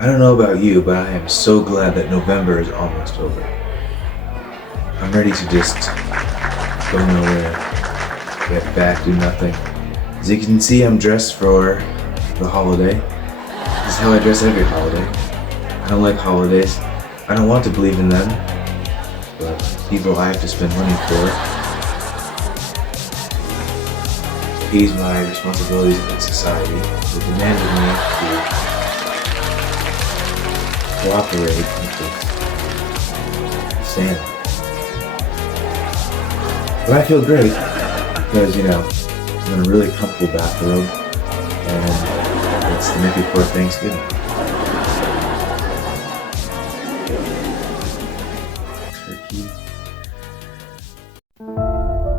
I don't know about you, but I am so glad that November is almost over. I'm ready to just go nowhere, get back, do nothing. As you can see, I'm dressed for the holiday. This is how I dress every holiday. I don't like holidays. I don't want to believe in them, but people I have to spend money for appease my responsibilities in society. They demanded me to cooperate with the Santa. But I feel great because, I'm in a really comfortable bathrobe and it's the night before Thanksgiving. Turkey.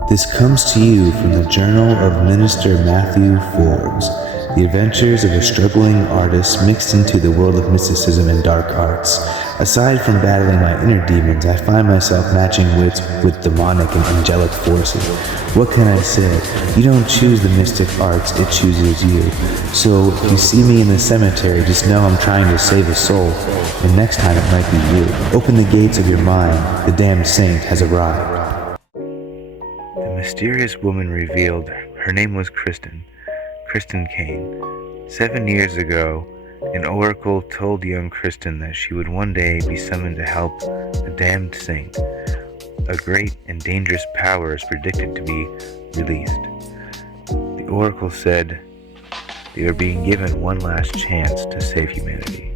This comes to you from the Journal of Minister Matthew Forbes, the adventures of a struggling artist mixed into the world of mysticism and dark arts. Aside from battling my inner demons, I find myself matching wits with demonic and angelic forces. What can I say? You don't choose the mystic arts, it chooses you. So if you see me in the cemetery, just know I'm trying to save a soul, and next time it might be you. Open the gates of your mind, the damned saint has arrived. The mysterious woman revealed her name was Kristen Kane. 7 years ago, an oracle told young Kristen that she would one day be summoned to help the damned saint. A great and dangerous power is predicted to be released. The oracle said they are being given one last chance to save humanity.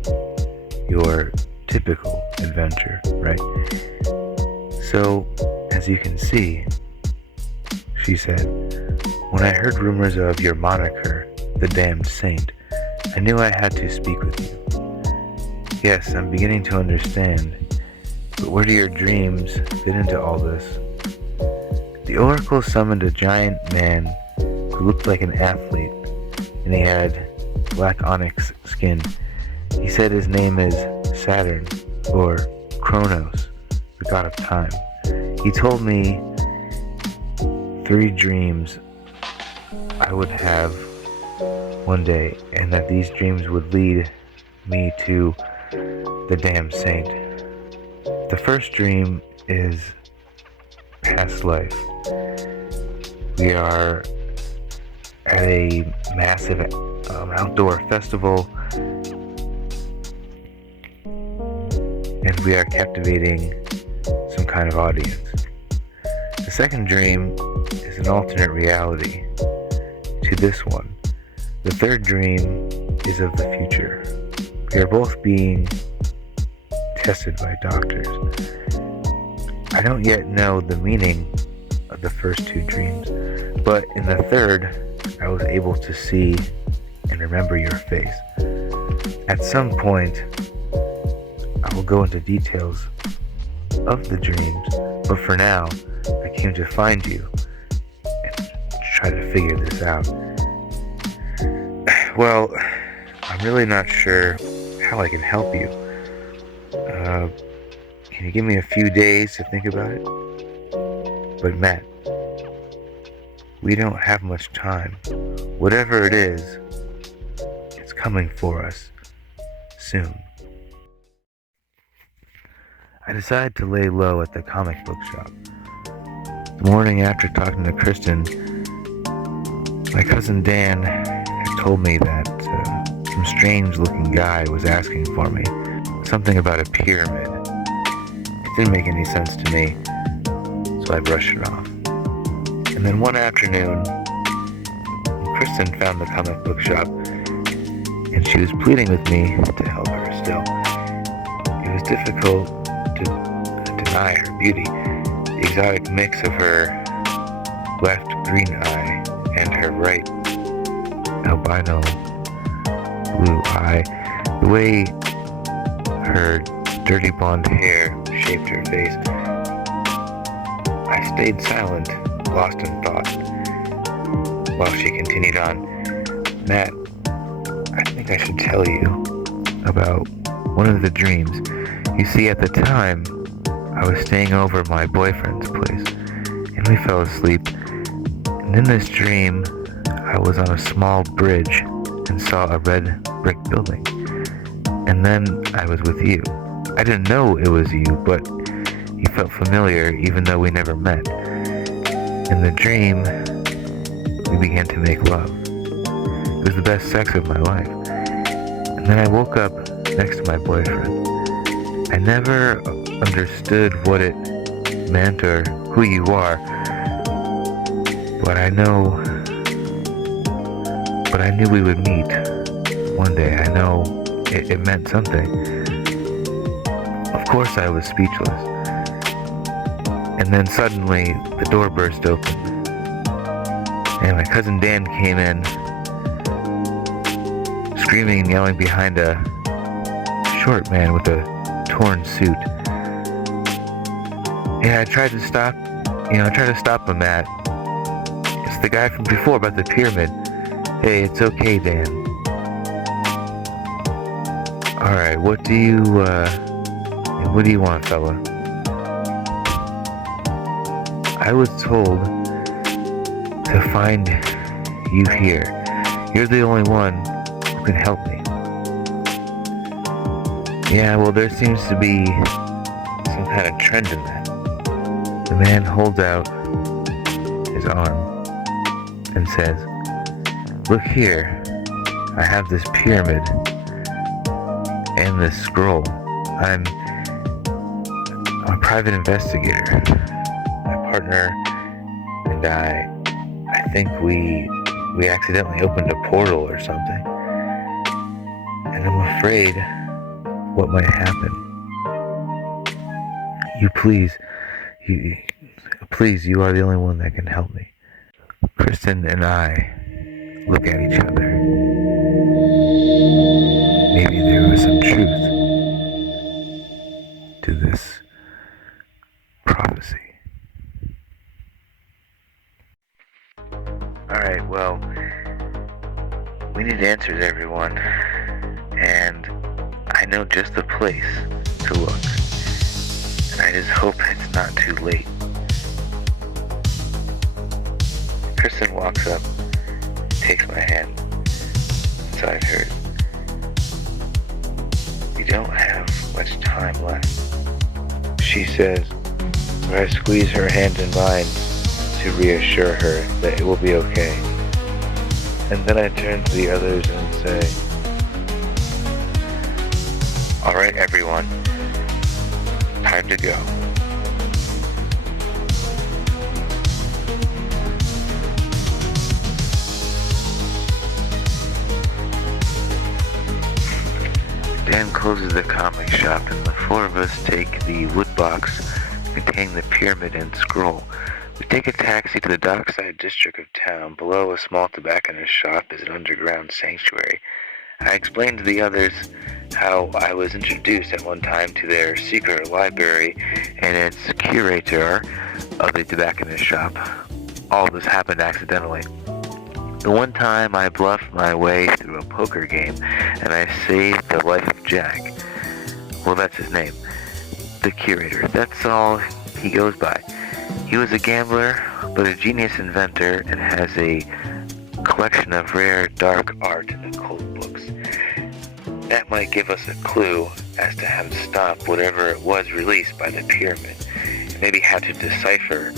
Your typical adventure, right? So, as you can see, she said, when I heard rumors of your moniker, the damned saint, I knew I had to speak with you. Yes, I'm beginning to understand, but where do your dreams fit into all this? The oracle summoned a giant man who looked like an athlete, and he had black onyx skin. He said his name is Saturn, or Kronos, the god of time. He told me 3 dreams I would have one day, and that these dreams would lead me to the damned saint. The first dream is past life. We are at a massive outdoor festival, and we are captivating some kind of audience. The second dream is an alternate reality to this one. The third dream is of the future. We are both being tested by doctors. I don't yet know the meaning of the first 2 dreams, but in the third, I was able to see and remember your face. At some point, I will go into details of the dreams, but for now, I came to find you and try to figure this out. Well, I'm really not sure how I can help you. Can you give me a few days to think about it? But Matt, we don't have much time. Whatever it is, it's coming for us soon. I decided to lay low at the comic book shop. The morning after talking to Kristen, my cousin Dan had told me that some strange-looking guy was asking for me. Something about a pyramid. It didn't make any sense to me, so I brushed it off. And then one afternoon, Kristen found the comic book shop, and she was pleading with me to help her still. It was difficult to deny her beauty. The exotic mix of her left green eye and her right albino blue eye, the way her dirty blonde hair shaped her face. I stayed silent, lost in thought, while she continued on. Matt, I think I should tell you about one of the dreams. You see, at the time, I was staying over at my boyfriend's place, and we fell asleep. And in this dream, I was on a small bridge and saw a red brick building. And then I was with you. I didn't know it was you, but you felt familiar even though we never met. In the dream, we began to make love. It was the best sex of my life. And then I woke up next to my boyfriend. I never understood what it meant or who you are, but I knew we would meet one day. I know it meant something. Of course I was speechless. And then suddenly the door burst open. And my cousin Dan came in, screaming and yelling behind a short man with a torn suit. Yeah, I tried to stop him, Matt. It's the guy from before about the pyramid. Hey, it's okay, Dan. Alright, what do you want, fella? I was told to find you here. You're the only one who can help me. Yeah, well, there seems to be some kind of trend in that. The man holds out his arm and says, "Look here, I have this pyramid and this scroll. I'm a private investigator. My partner and I think we accidentally opened a portal or something. And I'm afraid what might happen. You you are the only one that can help me." Kristen and I look at each other. Maybe there was some truth to this prophecy. Alright, well, we need answers, everyone. And I know just the place to look. And I just hope it's not too late. Kristen walks up, takes my hand inside hers. "We don't have much time left," she says, but I squeeze her hand in mine to reassure her that it will be okay. And then I turn to the others and say, "Alright, everyone, time to go." Dan closes the comic shop and the four of us take the wood box containing the pyramid and scroll. We take a taxi to the dockside district of town. Below a small tobacconist shop is an underground sanctuary. I explained to the others how I was introduced at one time to their secret library and its curator of the tobacconist shop. All of this happened accidentally. The one time I bluffed my way through a poker game and I saved the life of Jack. Well, that's his name. The curator. That's all he goes by. He was a gambler, but a genius inventor and has a collection of rare dark art and occult books. That might give us a clue as to how to stop whatever it was released by the pyramid, and maybe how to decipher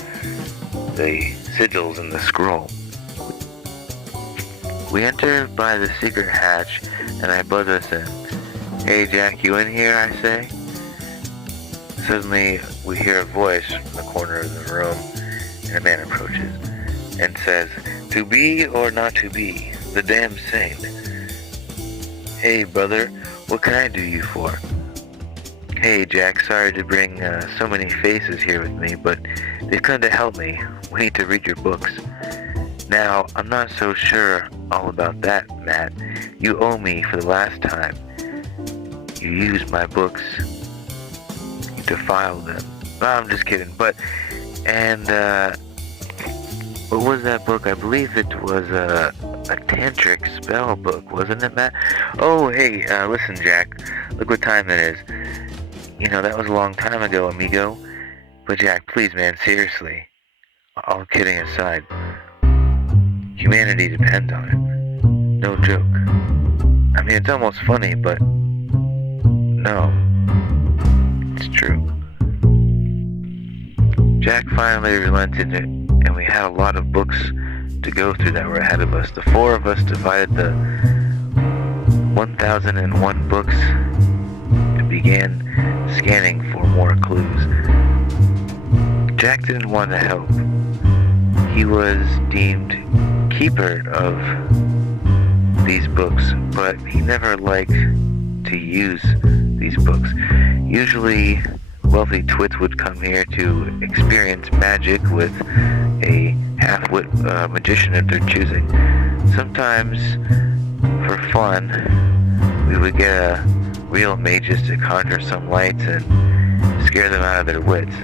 the sigils in the scroll. We enter by the secret hatch, and I buzz us in. "Hey Jack, you in here?" I say. Suddenly, we hear a voice from the corner of the room, and a man approaches and says, "To be or not to be, the damn same." "Hey brother, what can I do you for?" "Hey Jack, sorry to bring so many faces here with me, but they've come to help me. We need to read your books." "Now, I'm not so sure all about that, Matt. You owe me for the last time. You used my books. You defiled them." No, I'm just kidding. What was that book? I believe it was a tantric spell book, wasn't it, Matt? "Oh, hey, listen, Jack. Look what time it is. You know, that was a long time ago, amigo. But Jack, please, man, seriously. All kidding aside. Humanity depends on it. No joke. I mean, it's almost funny, but No, it's true. Jack finally relented, and we had a lot of books to go through that were ahead of us. The four of us divided the 1001 books and began scanning for more clues. Jack didn't want to help. He was deemed keeper of these books, but he never liked to use these books. Usually, wealthy twits would come here to experience magic with a half-wit magician of their choosing. Sometimes, for fun, we would get a real magus to conjure some lights and scare them out of their wits.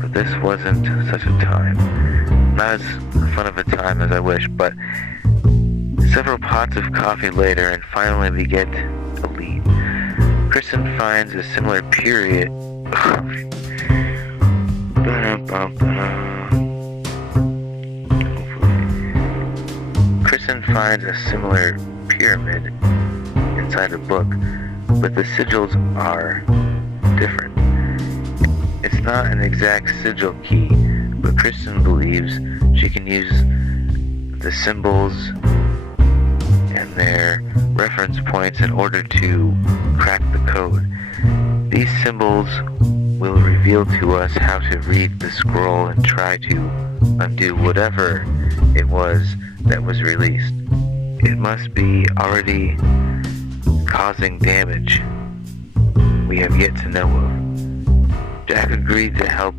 But this wasn't such a time. Not as fun of a time as I wish, but several pots of coffee later, and finally we get a lead. Kristen finds a similar period. Kristen finds a similar pyramid inside a book, but the sigils are different. It's not an exact sigil key, but Kristen believes she can use the symbols and their reference points in order to crack the code. These symbols will reveal to us how to read the scroll and try to undo whatever it was that was released. It must be already causing damage we have yet to know of. Jack agreed to help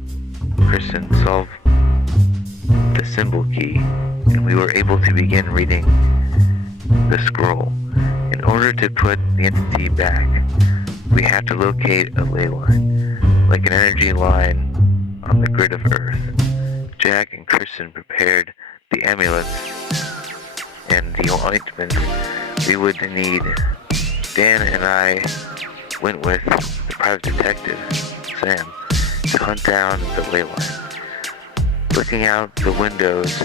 Kristen solve the symbol key, and we were able to begin reading the scroll. In order to put the entity back, we have to locate a ley line, like an energy line on the grid of Earth. Jack and Kristen prepared the amulets and the ointment we would need. Dan and I went with the private detective, Sam, to hunt down the ley line. Looking out the windows,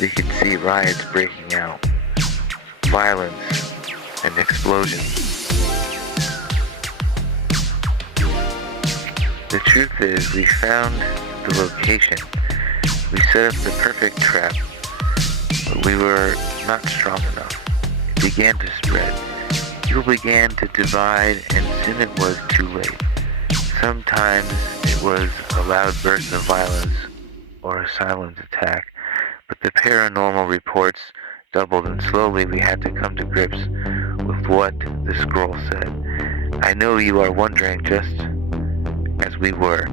we could see riots breaking out, violence, and explosions. The truth is, we found the location. We set up the perfect trap, but we were not strong enough. It began to spread. People began to divide, and soon it was too late. Sometimes it was a loud burst of violence or a silent attack, but the paranormal reports doubled, and slowly we had to come to grips with what the scroll said. I know you are wondering, just as we were,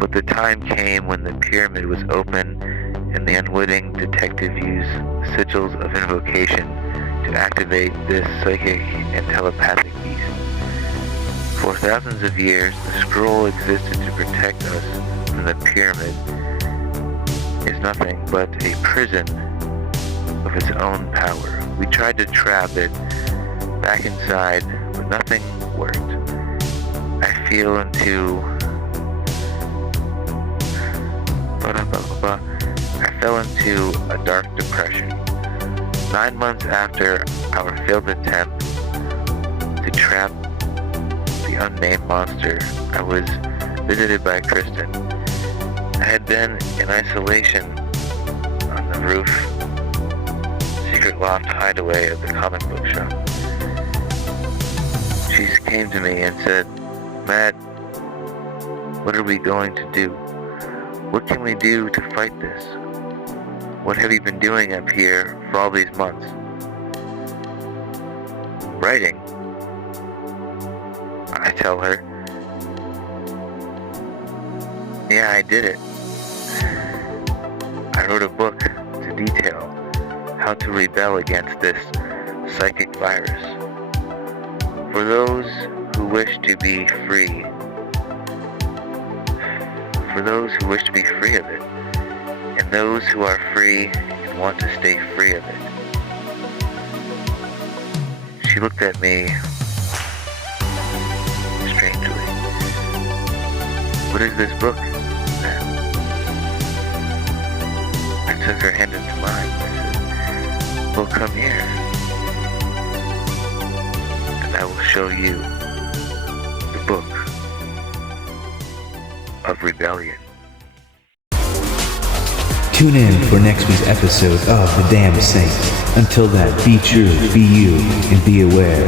but the time came when the pyramid was open and the unwitting detective used the sigils of invocation to activate this psychic and telepathic beast. For thousands of years, the scroll existed to protect us from the pyramid. Is nothing but a prison of its own power. We tried to trap it back inside, but nothing worked. I fell into a dark depression. 9 months after our failed attempt to trap the unnamed monster, I was visited by Kristen. I had been in isolation on the roof, secret loft hideaway of the comic book shop. She came to me and said, Matt, what are we going to do? What can we do to fight this? What have you been doing up here for all these months? Writing, I tell her. Yeah, I did it. I wrote a book to detail how to rebel against this psychic virus. For those who wish to be free, of it, and those who are free and want to stay free of it. She looked at me strangely. What is this book, then? I took her hand into mine. I said, well, come here. and I will show you the book of rebellion. Tune in for next week's episode of The Damned Saint. Until then, be true, be you, and be aware.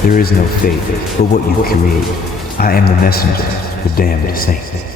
There is no fate but what you create. I am the messenger, the Damned Saint.